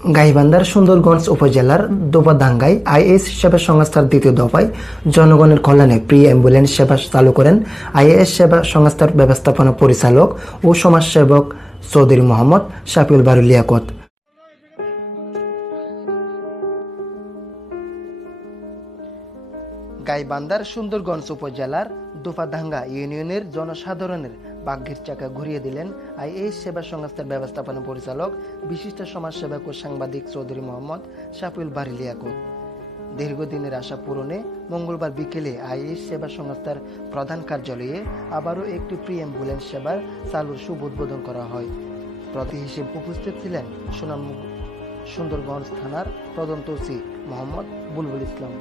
গাইবান্ধার সুন্দরগঞ্জ উপজেলার দোপাদাঙ্গায় আইএস সেবা সংস্থার দ্বিতীয় দফায় জনগণের কল্যাণে প্রি অ্যাম্বুলেন্স সেবা চালু করেন আইএস সেবা সংস্থার ব্যবস্থাপনা পরিচালক ও সমাজসেবক চৌধুরী মোহাম্মদ শাফিউল বারী লিয়াকত। গাইবান্ধার সুন্দরগঞ্জ উপজেলার দোপাদাঙ্গা ইউনিয়নের জনসাধারণের ভাগ্যের চাকা ঘুরিয়ে দিলেন আইএস সেবা সংস্থার ব্যবস্থাপনা পরিচালক বিশিষ্ট সমাজসেবক ও সাংবাদিক চৌধুরী মোহাম্মদ শাফিউল বারী লিয়াকত। দীর্ঘদিনের আশা পূরণে মঙ্গলবার বিকেলে আইএস সেবা সংস্থার প্রধান কার্যালয়ে আবারও একটি প্রি অ্যাম্বুলেন্স সেবার চালুর শুভ উদ্বোধন করা হয়। প্রতি হিসেবে উপস্থিত ছিলেন সুন্দরগঞ্জ থানার তদন্ত ওসি মোহাম্মদ বুলবুল ইসলাম।